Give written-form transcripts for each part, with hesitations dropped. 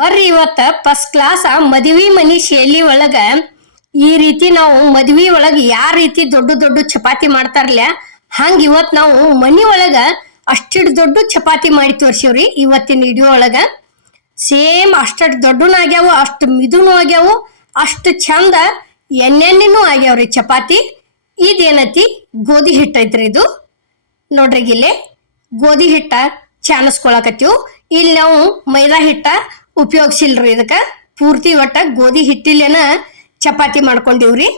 ಬರ್ರಿ ಇವತ್ತ first class ಮದ್ವಿ ಮನಿ ಶೈಲಿ ಒಳಗ ಈ ರೀತಿ ನಾವು ಮದ್ವಿ ಒಳಗ ಯಾವ ರೀತಿ ದೊಡ್ಡ ದೊಡ್ಡ ಚಪಾತಿ ಮಾಡ್ತಾರಲ್ಲ ಹಂಗ ಇವತ್ ನಾವು ಮನಿ ಒಳಗ ಅಷ್ಟಿಡ್ ದೊಡ್ಡ ಚಪಾತಿ ಮಾಡಿ ತೋರ್ಸಿವ್ರಿ ಇವತ್ತಿನ ವಿಡಿಯೋ ಒಳಗ. ಸೇಮ್ ಅಷ್ಟಟ್ ದೊಡ್ಡನು ಆಗ್ಯಾವ, ಅಷ್ಟು ಮಿದುನು ಆಗ್ಯಾವು, ಅಷ್ಟು ಚಂದ ಎಣ್ಣೆಣ್ಣೂ ಆಗ್ಯಾವ್ರಿ ಚಪಾತಿ. ಇದೇನತಿ ಗೋಧಿ ಹಿಟ್ಟ ಐತ್ರಿ ಇದು. ನೋಡ್ರಿ ಇಲ್ಲಿ ಗೋಧಿ ಹಿಟ್ಟ ಚಾನಸ್ಕೊಳಕತ್ತೀವಿ. ಇಲ್ಲಿ ನಾವು ಮೈದಾ ಹಿಟ್ಟ ಉಪಯೋಗಿಸಿಲ್ರಿ. ಇದಕ್ಕ ಪೂರ್ತಿ ಒಟ್ಟ ಗೋಧಿ ಹಿಟ್ಟಿಲೇನ ಚಪಾತಿ ಮಾಡ್ಕೊಂಡಿವ್ರಿ.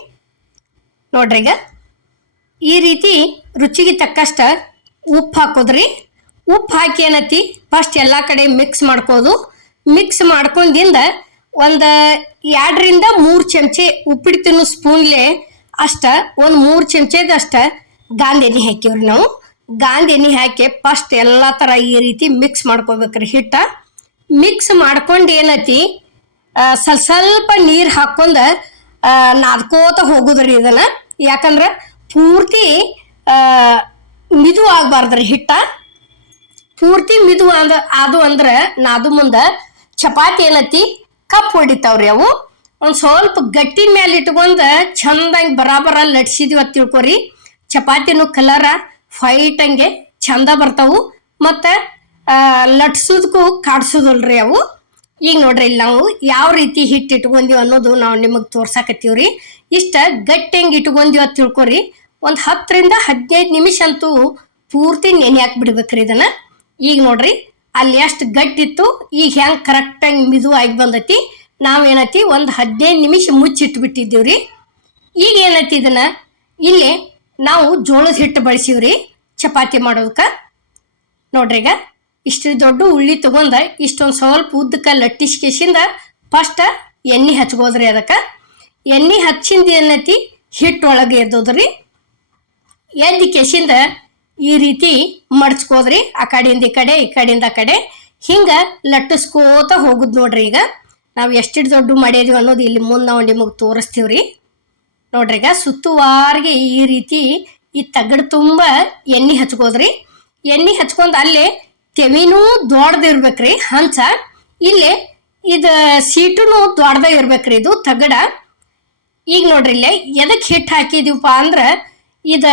ನೋಡ್ರಿ ಈಗ ಈ ರೀತಿ ರುಚಿಗೆ ತಕ್ಕಷ್ಟ ಉಪ್ಪು ಹಾಕೋದ್ರಿ. ಉಪ್ಪು ಹಾಕಿ ಏನತಿ ಫಸ್ಟ್ ಎಲ್ಲಾ ಕಡೆ ಮಿಕ್ಸ್ ಮಾಡ್ಕೋದು. ಮಿಕ್ಸ್ ಮಾಡ್ಕೊಂಡಿಂದ ಒಂದು 2ರಿಂದ 3 ಚಮಚೆ ಉಪ್ಪಿಟ್ಟು ಸ್ಪೂನ್ಲೆ ಅಷ್ಟ ಒಂದು 3 ಚಮಚೆಗಷ್ಟ ಗಾಂಧಿ ಎಣ್ಣೆ ಹಾಕಿವ್ರಿ ನಾವು. ಗಾಂಧಿ ಎಣ್ಣೆ ಹಾಕಿ ಫಸ್ಟ್ ಎಲ್ಲಾ ತರ ಈ ರೀತಿ ಮಿಕ್ಸ್ ಮಾಡ್ಕೋಬೇಕ್ರಿ ಹಿಟ್ಟ. ಮಿಕ್ಸ್ ಮಾಡ್ಕೊಂಡು ಏನತಿ ಸ್ವಲ್ಪ ನೀರ್ ಹಾಕೊಂಡ ನಾದ್ಕೋತ ಹೋಗುದ್ರಿ ಇದನ್ನ. ಯಾಕಂದ್ರ ಪೂರ್ತಿ ಮಿದು ಆಗ್ಬಾರ್ದ್ರಿ ಹಿಟ್ಟ. ಪೂರ್ತಿ ಮಿದು ಅದು ಅಂದ್ರ ನಾದು ಮುಂದ ಚಪಾತಿ ಏನತಿ ಕಪ್ ಹೊಡಿತಾವ್ರಿ. ಅವು ಒಂದ್ ಸ್ವಲ್ಪ ಗಟ್ಟಿನ ಮೇಲೆ ಇಟ್ಕೊಂಡ ಚಂದಂಗ್ ಬರಾಬರ ಲಟ್ಸಿದ್ವಿ ಅಂತ ತಿಳ್ಕೊರಿ. ಚಪಾತಿನೂ ಕಲರ ಫೈಟ್ ಹಂಗೆ ಚಂದ ಬರ್ತಾವು, ಮತ್ತ ಲಟ್ಸೋದಕ್ಕೂ ಕಾಡ್ಸೋದಲ್ರಿ ಅವು. ಈಗ ನೋಡ್ರಿ ಇಲ್ಲಿ ನಾವು ಯಾವ ರೀತಿ ಹಿಟ್ಟು ಇಟ್ಕೊಂದಿವಿ ಅನ್ನೋದು ನಾವು ನಿಮಗ್ ತೋರ್ಸಾಕತ್ತೀವ್ರಿ. ಇಷ್ಟ ಗಟ್ಟಿ ಹೆಂಗ್ ಇಟ್ಕೊಂದಿವಿ ಅಂತ ತಿಳ್ಕೊರಿ. ಒಂದ್ 10ರಿಂದ 15 ನಿಮಿಷ ಅಂತೂ ಪೂರ್ತಿ ನೆನೆ ಹಾಕಿ ಬಿಡ್ಬೇಕ್ರಿ ಇದನ್ನ. ಈಗ ನೋಡ್ರಿ ಅಲ್ಲಿ ಎಷ್ಟು ಗಟ್ಟಿತ್ತು, ಈಗ ಹೆಂಗ್ ಕರೆಕ್ಟ್ ಆಗಿ ಮಿದು ಆಗಿ ಬಂದತಿ. ನಾವೇನತಿ ಒಂದ್ 15 ನಿಮಿಷ ಮುಚ್ಚಿಟ್ಬಿಟ್ಟಿದ್ದೀವ್ರಿ. ಈಗ ಏನತಿ ಇದನ್ನ ಇಲ್ಲಿ ನಾವು ಜೋಳದ ಹಿಟ್ಟು ಬಳಸಿವ್ರಿ ಚಪಾತಿ ಮಾಡೋದಕ್ಕ. ನೋಡ್ರಿ ಈಗ ಇಷ್ಟು ದೊಡ್ಡ ಉಳ್ಳಿ ತಗೊಂಡ ಇಷ್ಟೊಂದು ಸ್ವಲ್ಪ ಉದ್ದಕ್ಕ ಲಟ್ಟಿಸ್ಕೇಸಿಂದ ಫಸ್ಟ್ ಎಣ್ಣೆ ಹಚ್ಕೋದ್ರಿ. ಅದಕ್ಕ ಎಣ್ಣೆ ಹಚ್ಚಿಂದ ಏನತಿ ಹಿಟ್ಟು ಒಳಗೆ ಎದ್ದೋದ್ರಿ. ಎದ್ದ ಕೇಸಿಂದ ಈ ರೀತಿ ಮಡ್ಚ್ಕೋದ್ರಿ. ಆ ಕಡೆಯಿಂದ ಈ ಕಡೆ, ಈ ಕಡೆಯಿಂದ ಆ ಕಡೆ ಹಿಂಗ ಲಟ್ಟಿಸ್ಕೋತ ಹೋಗುದ್ ನೋಡ್ರಿ. ಈಗ ನಾವು ಎಷ್ಟಿಟ್ಟು ದೊಡ್ಡ ಮಾಡಿದ್ವಿ ಅನ್ನೋದು ಇಲ್ಲಿ ಮುಂದೆ ನಾವು ನಿಮಗೆ ತೋರಿಸ್ತೀವ್ರಿ. ನೋಡ್ರಿ ಈಗ ಸುತ್ತುವಾರಿಗೆ ಈ ರೀತಿ ಈ ತಗಡ್ ತುಂಬ ಎಣ್ಣೆ ಹಚ್ಕೋದ್ರಿ. ಎಣ್ಣೆ ಹಚ್ಕೊಂಡ್ ಅಲ್ಲೇ ತೆವಿನೂ ದೊಡ್ಡದಿರ್ಬೇಕ್ರಿ ಹಂಚ. ಇಲ್ಲಿ ಇದ ಸೀಟುನು ದೊಡ್ಡದ ಇರ್ಬೇಕ್ರಿ ಇದು ತಗಡ. ಈಗ ನೋಡ್ರಿ ಇಲ್ಲೇ ಎದಕ್ ಹಿಟ್ಟು ಹಾಕಿದೀವಪ್ಪ ಅಂದ್ರ ಇದ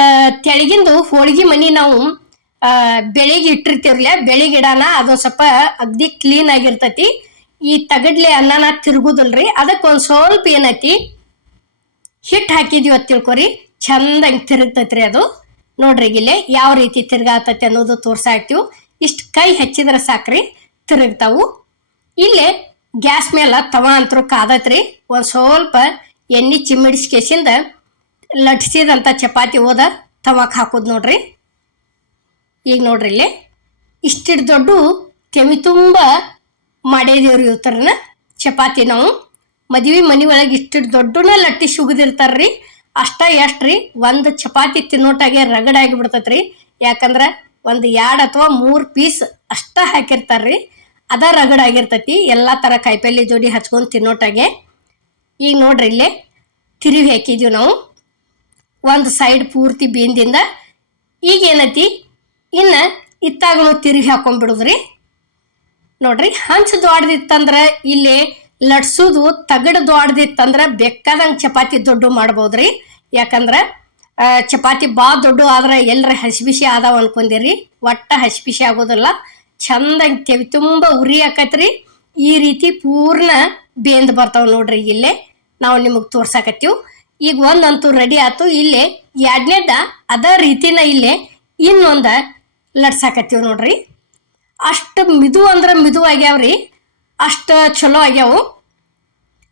ತೆಳಗಿಂದು ಹೋಳಿಗೆ ಮನಿ ನಾವು ಬೆಳಿಗ್ಗೆ ಇಟ್ಟಿರ್ತೀವ್ರಲ್ಲ, ಬೆಳಿಗಿಡನ ಅದೊಂದ್ ಸ್ವಲ್ಪ ಅಗ್ದಿ ಕ್ಲೀನ್ ಆಗಿರ್ತತಿ. ಈ ತಗಡ್ಲೆ ಅನ್ನನ ತಿರುಗುದಲ್ರಿ, ಅದಕ್ಕೆ ಒಂದ್ ಸ್ವಲ್ಪ ಏನೈತಿ ಹಿಟ್ಟು ಹಾಕಿದೀವಿ ಅಂತ ತಿಳ್ಕೊರಿ, ಚಂದಂಗ್ ತಿರುಗ್ತೈತ್ರಿ ಅದು. ನೋಡ್ರಿ ಇಲ್ಲೇ ಯಾವ ರೀತಿ ತಿರ್ಗಾತತಿ ಅನ್ನೋದು ತೋರ್ಸಾಕ್ತಿವ್. ಇಷ್ಟು ಕೈ ಹಚ್ಚಿದ್ರ ಸಾಕ್ರಿ ತಿರುಗ್ತಾವು. ಇಲ್ಲೇ ಗ್ಯಾಸ್ ಮೇಲೆ ತವಾ ಅಂತರೂ ಕಾದತ್ರಿ. ಒಂದ್ ಸ್ವಲ್ಪ ಎಣ್ಣೆ ಚಿಮ್ಮಿಡಿಸ್ಕೇಸಿಂದ ಲಟ್ಸಿದಂತ ಚಪಾತಿ ಹೋದ ತವಾಕ್ ಹಾಕೋದ್ ನೋಡ್ರಿ. ಈಗ ನೋಡ್ರಿ ಇಲ್ಲೇ ಇಷ್ಟಿಡ್ ದೊಡ್ಡ ತೆಮಿ ತುಂಬ ಮಾಡಿದೇವ್ರಿ ಇವತ್ತರನ ಚಪಾತಿ. ನಾವು ಮದ್ವಿ ಮನಿ ಒಳಗೆ ಇಷ್ಟಿಡ್ ದೊಡ್ಡನ ಲಟ್ಟಿಸಿ ಉಗಿದಿರ್ತಾರ್ರಿ. ಅಷ್ಟ ಎಷ್ಟ್ರಿ ಒಂದ್ ಚಪಾತಿ ತಿನ್ನೋಟಾಗೆ ರಗಡಾಗಿ ಬಿಡ್ತೈತ್ರಿ. ಯಾಕಂದ್ರ ಒಂದ್ 2 ಅಥವಾ 3 ಪೀಸ್ ಅಷ್ಟ ಹಾಕಿರ್ತಾರ್ರಿ, ಅದ ರಗಡಾಗಿರ್ತೈತಿ ಎಲ್ಲಾ ತರ ಕಾಯಿಪಲ್ಲೆ ಜೋಡಿ ಹಚ್ಕೊಂಡ್ ತಿನ್ನೋಟಾಗೆ. ಈಗ ನೋಡ್ರಿ ಇಲ್ಲೇ ತಿರುವಿ ಹಾಕಿದೀವಿ ನಾವು ಒಂದ್ ಸೈಡ್ ಪೂರ್ತಿ ಬೀನ್ದಿಂದ. ಈಗ ಏನತಿ ಇನ್ನ ಇತ್ತಾಗನು ತಿರುವಿ ಹಾಕೊಂಡ್ಬಿಡುದ್ರಿ. ನೋಡ್ರಿ ಹಂಚ್ ದೊಡ್ಡದಿತ್ತಂದ್ರ ಇಲ್ಲಿ ಲಟ್ಸುದು ತಗಡ ದೊಡ್ಡದಿತ್ತಂದ್ರ ಬೇಕಾದಂಗ ಚಪಾತಿ ದೊಡ್ಡ ಮಾಡ್ಬೋದ್ರಿ. ಯಾಕಂದ್ರ ಚಪಾತಿ ದೊಡ್ಡ ಆದ್ರ ಎಲ್ರ ಹಸಿಬಿಸಿ ಆದಾವ ಅನ್ಕೊಂಡಿರಿ, ಒಟ್ಟ ಹಸಿಬಿಸಿ ಆಗೋದಿಲ್ಲ. ಚಂದಂಗ್ ತೆವಿ ತುಂಬ ಉರಿ ಹಾಕತ್ರಿ. ಈ ರೀತಿ ಪೂರ್ಣ ಬೇಂದ್ ಬರ್ತಾವ ನೋಡ್ರಿ. ಇಲ್ಲೇ ನಾವು ನಿಮಗ್ ತೋರ್ಸಾಕತ್ತೀವ್. ಈಗ ಒಂದಂತೂ ರೆಡಿ ಆತು. ಇಲ್ಲೇ 2ನೇದ ಅದ ರೀತಿನ ಇಲ್ಲೇ ಇನ್ನೊಂದ ಲಟ್ಸಾಕತ್ತೀವ್ ನೋಡ್ರಿ. ಅಷ್ಟು ಮಿದು ಅಂದ್ರ ಮಿದು ಆಗ್ಯಾವ್ರಿ, ಅಷ್ಟ ಚಲೋ ಆಗ್ಯಾವು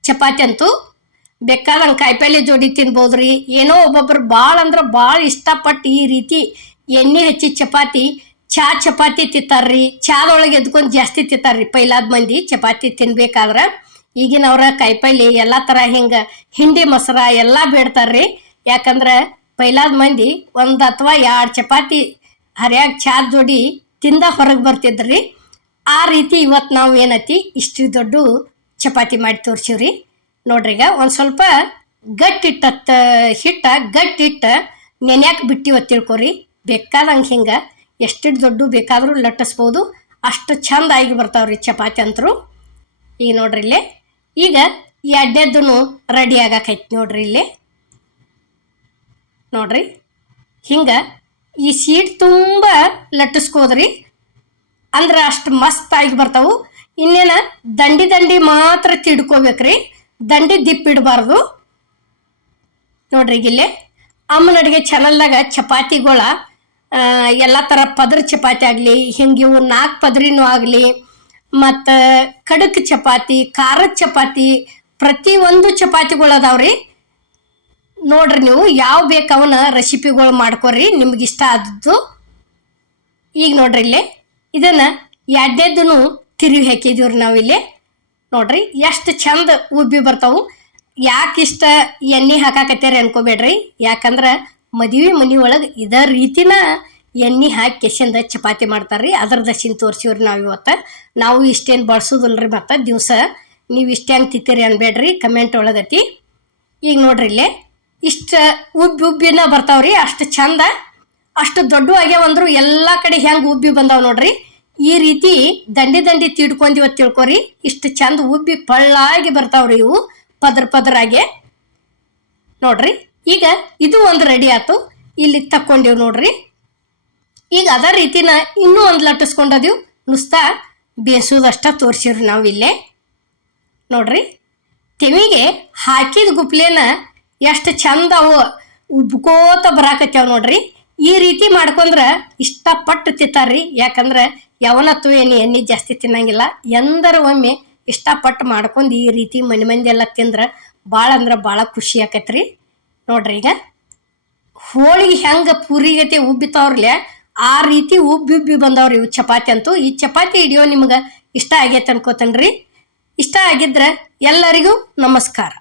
ಚಪಾತಿ ಅಂತೂ. ಬೇಕಾದಂಗ ಕಾಯಿಪಲ್ಲೆ ಜೋಡಿ ತಿನ್ಬೋದ್ರಿ. ಏನೋ ಒಬ್ಬೊಬ್ರು ಭಾಳ ಅಂದ್ರ ಭಾಳ ಇಷ್ಟಪಟ್ಟು ಈ ರೀತಿ ಎಣ್ಣೆ ಹಚ್ಚಿ ಚಪಾತಿ ತಿಂತಾರ್ರಿ. ಚಾದೊಳಗೆ ಎದ್ಕೊಂಡ್ ಜಾಸ್ತಿ ತಿಂತಾರ್ರಿ ಪೈಲಾದ್ ಮಂದಿ ಚಪಾತಿ ತಿನ್ಬೇಕಾದ್ರ. ಈಗಿನವ್ರ ಕಾಯಿಪಲ್ಲೆ ಎಲ್ಲಾ ತರ ಹಿಂಗ ಹಿಂಡಿ ಮೊಸರ ಎಲ್ಲಾ ಬೇಡ್ತಾರ್ರಿ. ಯಾಕಂದ್ರ ಪೈಲಾದ್ ಮಂದಿ 1 ಅಥವಾ 2 ಚಪಾತಿ ಹರಿಯಾಗ ಚಾದ್ ಜೋಡಿ ತಿಂದ ಹೊರಗೆ ಬರ್ತಿದ್ರಿ. ಆ ರೀತಿ ಇವತ್ತು ನಾವು ಏನತಿ ಇಷ್ಟು ದೊಡ್ಡ ಚಪಾತಿ ಮಾಡಿ ತೋರ್ಸಿವ್ರಿ. ನೋಡ್ರಿ ಈಗ ಒಂದ್ ಸ್ವಲ್ಪ ಗಟ್ಟಿಟ್ಟ ಗಟ್ಟಿಟ್ಟ ನೆನ್ಯಾಕ ಬಿಟ್ಟಿವ ತಿಳ್ಕೊರಿ. ಬೇಕಾದಂಗೆ ಹಿಂಗ ಎಷ್ಟಿಟ್ಟು ದೊಡ್ಡ ಬೇಕಾದ್ರೂ ಲಟ್ಟಿಸ್ಬೋದು. ಅಷ್ಟು ಚಂದ ಆಗಿ ಬರ್ತಾವ್ರಿ ಚಪಾತಿ ಅಂತರು. ಈಗ ನೋಡ್ರಿ ಇಲ್ಲಿ ಈಗ ಎಡ್ಡೆದ್ದೂ ರೆಡಿ ಆಗಾಕೈತಿ ನೋಡ್ರಿ ಇಲ್ಲಿ ನೋಡ್ರಿ ಹಿಂಗೆ ಈ ಸೀಟ್ ತುಂಬ ಲಟ್ಟಿಸ್ಕೋದ್ರಿ ಅಂದ್ರೆ ಅಷ್ಟು ಮಸ್ತಾಗಿ ಬರ್ತಾವು. ಇನ್ನೇನ ದಂಡಿ ಮಾತ್ರ ತಿಡ್ಕೋಬೇಕ್ರಿ, ದಂಡಿ ದಿಪ್ಪಿಡಬಾರ್ದು. ನೋಡ್ರಿ ಇಲ್ಲಿ ಅಮ್ಮನ ಅಡುಗೆ ಚಾನಲ್ದಾಗ ಚಪಾತಿಗಳ ಎಲ್ಲ ಥರ ಪದ್ರ ಚಪಾತಿ ಆಗಲಿ, ಹಿಂಗೆ ಇವು 4 ಪದರಿನೂ ಆಗಲಿ, ಮತ್ತು ಕಡಕ್ ಚಪಾತಿ, ಖಾರದ ಚಪಾತಿ, ಪ್ರತಿಯೊಂದು ಚಪಾತಿಗಳು ಅದಾವ್ರಿ. ನೋಡ್ರಿ ನೀವು ಯಾವ ಬೇಕು ಅವನ್ನ ರೆಸಿಪಿಗಳು ಮಾಡ್ಕೊರಿ ನಿಮ್ಗೆ ಇಷ್ಟ ಆದದ್ದು. ಈಗ ನೋಡ್ರಿ ಇಲ್ಲಿ ಇದನ್ನ ಎಡ್ಡೆದ್ದೂ ತಿರುವಿ ಹಾಕಿದೀವ್ರಿ ನಾವಿಲ್ಲಿ. ನೋಡ್ರಿ ಎಷ್ಟು ಚಂದ ಉಬ್ಬಿ ಬರ್ತಾವು. ಯಾಕೆ ಇಷ್ಟ ಎಣ್ಣೆ ಹಾಕಾಕತ್ತೀರಿ ಅನ್ಕೋಬೇಡ್ರಿ, ಯಾಕಂದ್ರೆ ಮದುವೆ ಮನೆ ಒಳಗೆ ಇದೇ ರೀತಿನ ಎಣ್ಣೆ ಹಾಕಿ ಕೆಸಿಂದ ಚಪಾತಿ ಮಾಡ್ತಾರ್ರಿ. ಅದ್ರದ್ದು ಸಿನ್ ತೋರಿಸಿವ್ರಿ ನಾವು ಇವತ್ತು. ನಾವು ಇಷ್ಟೇನು ಬಳಸೋದಿಲ್ರಿ, ಮತ್ತು ದಿವಸ ನೀವು ಇಷ್ಟ ಹೆಂಗೆ ತಿತ್ತೀರಿ ಅನ್ಬೇಡ್ರಿ, ಕಮೆಂಟ್ ಒಳಗತಿ. ಈಗ ನೋಡ್ರಿ ಇಲ್ಲೇ ಇಷ್ಟು ಉಬ್ಬಿನ ಬರ್ತಾವ್ರಿ, ಅಷ್ಟು ಚಂದ, ಅಷ್ಟು ದೊಡ್ಡ ಆಗ್ಯಾವಂದ್ರು ಎಲ್ಲ ಕಡೆ ಹೆಂಗೆ ಉಬ್ಬಿ ಬಂದಾವ್ ನೋಡ್ರಿ. ಈ ರೀತಿ ದಂಡಿ ತಿಡ್ಕೊಂಡಿವ ತಿಳ್ಕೊರಿ, ಇಷ್ಟು ಚಂದ ಉಬ್ಬಿ ಪಳ್ಳಾಗಿ ಬರ್ತಾವ್ರಿ ಇವು ಪದರಾಗೆ. ನೋಡ್ರಿ ಈಗ ಇದು ಒಂದು ರೆಡಿ ಆಯ್ತು, ಇಲ್ಲಿ ತಕ್ಕೊಂಡಿವ್ ನೋಡ್ರಿ. ಈಗ ಅದೇ ರೀತಿನ ಇನ್ನೂ ಒಂದು ಲಟ್ಟಿಸ್ಕೊಂಡದೀವ್, ನುಸ್ತಾ ಬೇಯಿಸೋದಷ್ಟ ತೋರಿಸಿವ್ರಿ ನಾವು ಇಲ್ಲೇ. ನೋಡ್ರಿ ತೆವಿಗೆ ಹಾಕಿದ ಗುಪ್ಲೇನ ಎಷ್ಟು ಚಂದ ಅವು ಉಬ್ಕೋತ ಬರಾಕತ್ಯಾವ ನೋಡ್ರಿ. ಈ ರೀತಿ ಮಾಡ್ಕೊಂಡ್ರೆ ಇಷ್ಟಪಟ್ಟು ತಿಂತಾರ್ರಿ, ಯಾಕಂದ್ರೆ ಯಾವನತ್ತು ಎಣ್ಣೆ ಜಾಸ್ತಿ ತಿನ್ನಂಗಿಲ್ಲ. ಎಂದರ ಒಮ್ಮೆ ಇಷ್ಟಪಟ್ಟು ಮಾಡ್ಕೊಂಡು ಈ ರೀತಿ ಮಂದಿ ಎಲ್ಲ ತಿಂದ್ರೆ ಭಾಳ ಅಂದ್ರೆ ಭಾಳ ಖುಷಿ ಆಕೈತ್ರಿ. ನೋಡ್ರಿ ಈಗ ಹೋಳಿಗೆ ಹೆಂಗೆ ಪೂರಿಗತೆ ಉಬ್ಬಿತಾವ್ರಲ್ಲ ಆ ರೀತಿ ಉಬ್ಬಿ ಬಂದವ್ರಿ ಇವು ಚಪಾತಿ ಅಂತೂ. ಈ ಚಪಾತಿ ವಿಡಿಯೋ ನಿಮ್ಗೆ ಇಷ್ಟ ಆಗೈತೆ ಅನ್ಕೋತನ್ರಿ. ಇಷ್ಟ ಆಗಿದ್ರೆ ಎಲ್ಲರಿಗೂ ನಮಸ್ಕಾರ.